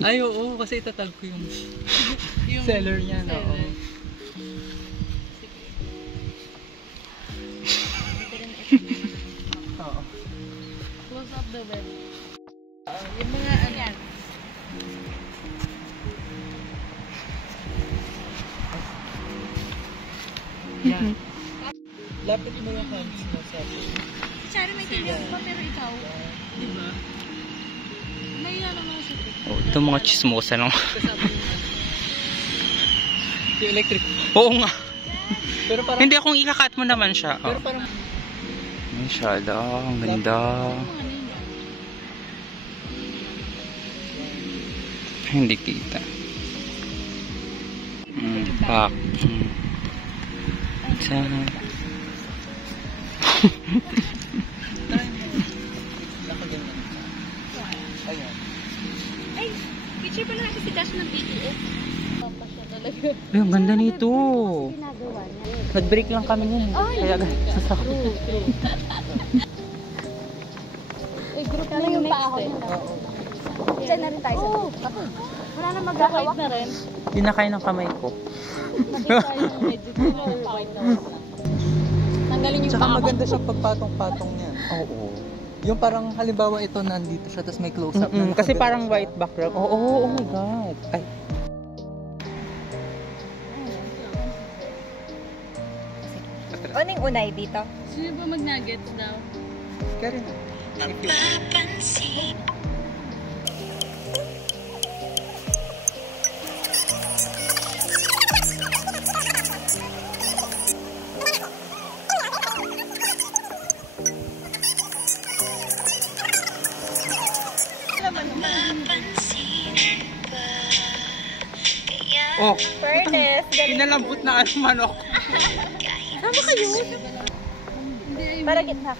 Ay, oo, kasi itatag ko yung seller niya na. Oo. Oo. Close up the web. Yung mga ano yan. Yan. Lapit mo yung hands mo sa akin. Sorry, may tingin ko pero ikaw. Diba? Naiya naman siya. Oh, ito mga chismosa lang. Yung electric. Oo nga. Pero parang Hindi, kung ikakat mo naman siya. pero Oh. parang Masyado, ang ganda. Hindi kita. Pak. ayan. Ay, picture pa natin si Dash ng BTS. Papa siya talaga. Ay, ang ganda nito. Ginagawa niya. Nag-break lang kami niyan. Kaya sasakit. Ay, group na yung next Diyan na rin tayo sa wala na magkakawak na rin. Tinakay ng kamay ko. Nakita yung medyo pakit na tanggalin yung Tsaka paa. maganda siya pagpatong-patong niya. Oo. Yung parang halimbawa ito nandito siya tapos may close-up na Kasi nakaganda parang siya. white background. Oo, oh my God. Ay. Ano yung unay dito? Sino ba mag-nuggets daw? Karen. Oh, Fairness. pinalambot na ang manok. Sama kayo. Para gitna.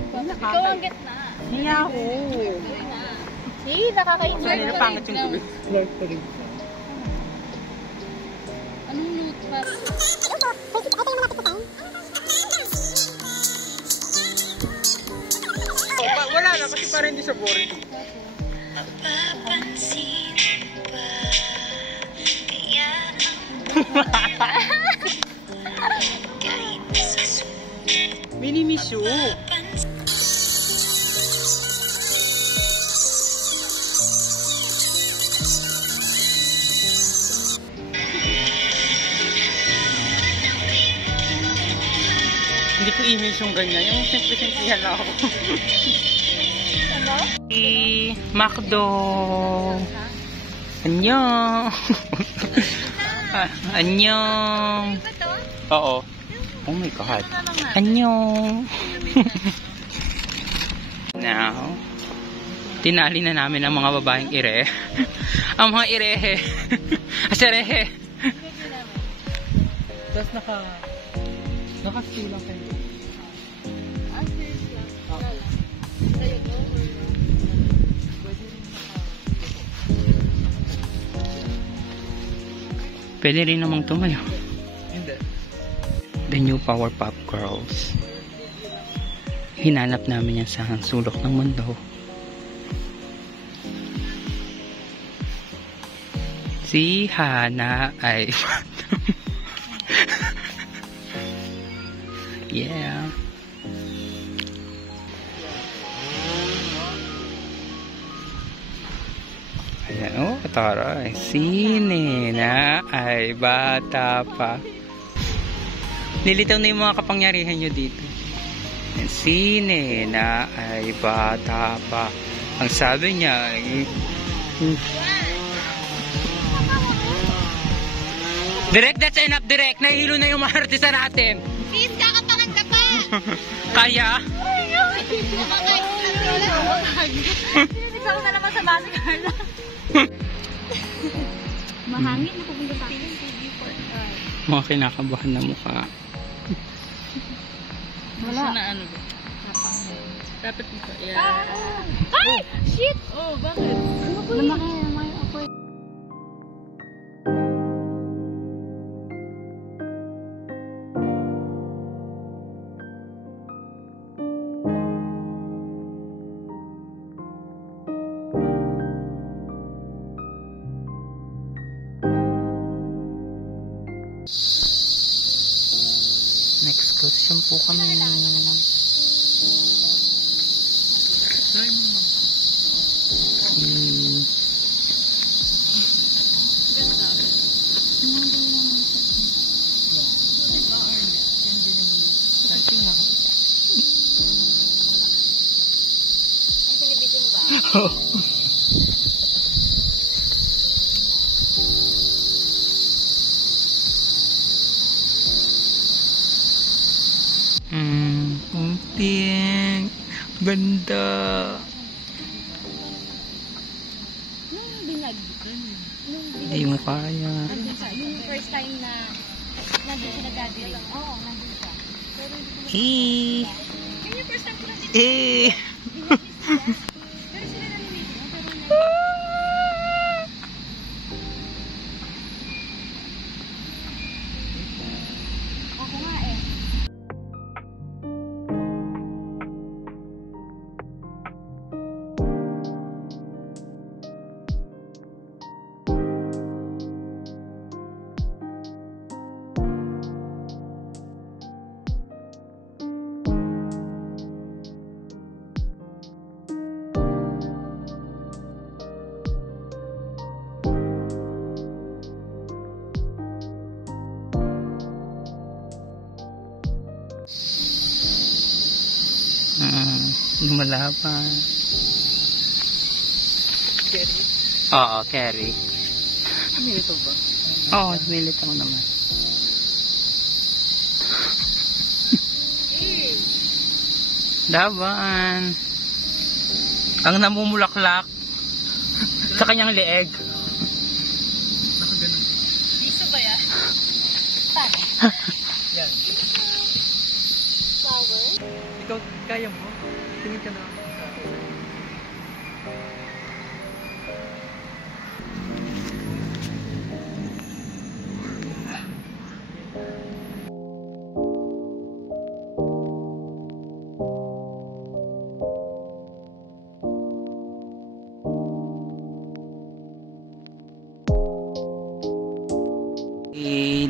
Ikaw ang gitna. Yahoo! See, nakakainis. Sorry, napangit yung tubig. Lord pa rin. Anong note pa? Wala na, kasi parang hindi siya boring. Mini Mishu. Hindi ko image yung ganyan. Yung simple-simple lang ako. Ano? Macdo. Annyeong. Annyeong. Ba to? Oo. Oh my God. Annyeong. Now, tinali na namin ang mga babaeng ire. Ang mga irehe. Aserehe. Tapos nakasilang kayo. Pwede rin namang tumayo. Hindi. The new Powerpuff Girls. Hinanap namin yan sa sulok ng mundo. Si Hana ay yeah. Ayan, oh, taray. Si Nena ay bata pa. Nilitaw na yung mga kapangyarihan nyo dito. Si Nena ay bata pa. Ang sabi niya ay... Direk, that's enough, Direk. Nahihilo na yung mga artista natin. Please, kakapangan ka pa! Kaya? Ikaw na naman sa base, Carla. Mahangin na pupunta sa akin. Mga kinakabahan na mukha. Wala. Na ano ba? Dapat ito. Yeah. Ay! Shit! Oh, bakit? Ano ba yun? Naman ako. Next question po kami. Pink. Ganda. Nung binag. Hindi mo kaya. Yung first time na nandun siya nag-gathering. Oo, nandun siya. Pero hindi ko Eh. yun yung first time ko nandun. Eh. Pero sila naninig. Pero ako nga eh. Lumalaban. Oo, carry. Nilito ba? Oo, nilitaw naman. Laban. Ang namumulaklak sa kanyang leeg. Nakaganon. Gusto ba yan? Paano? Yan. Flower? Ikaw, kaya mo? Tingin ka na.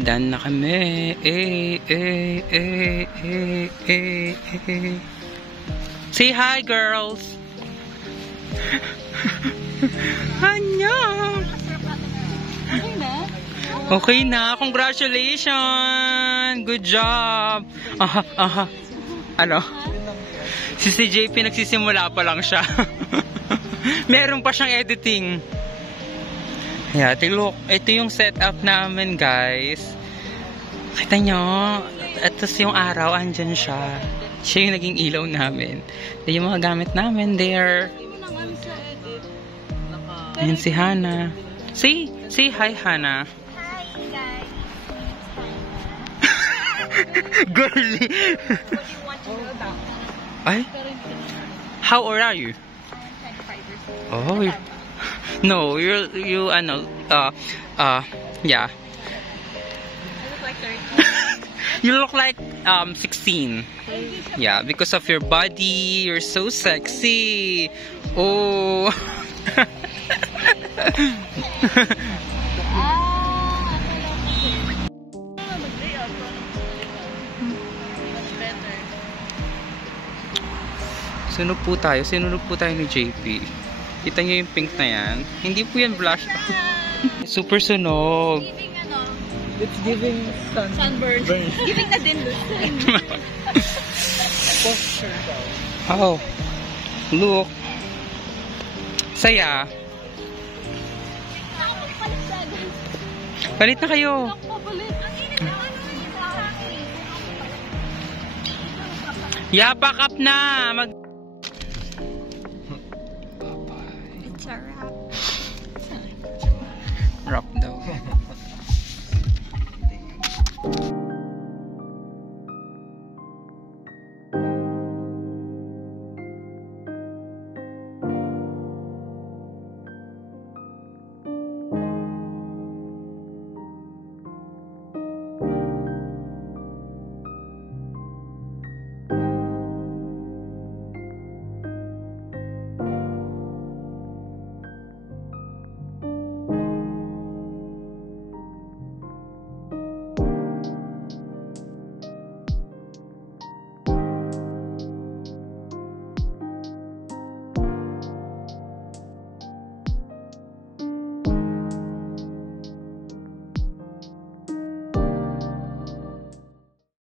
Done na kami. Say hi, girls. Annyeong. Okay na? Okay na. Congratulations. Good job. Ano? Si CJP nagsisimula pa lang siya. Meron pa siyang editing. Yeah, look, ito yung setup namin, guys. Kita nyo, ito yung araw, andyan siya. Siya yung naging ilaw namin. Yung mga gamit namin, there. Ayan si Hana. Say hi, Hana. Hi, guys. Girly. What do you want to know about? Ay? How old are you? 25 years old. Oh, no, you yeah. I look like 30. You look like 16. Yeah, because of your body, you're so sexy. Oh. Sunog po tayo. Sinunog po tayo ni JP. Kita niyo yung pink na yan? Hindi po yan blush. Super sunog. Giving ano? It's giving Sunburn. Giving na din posture daw. Oh. Look. Saya. Palit na kayo. Yeah, back up na. It's a wrap. Wrap daw.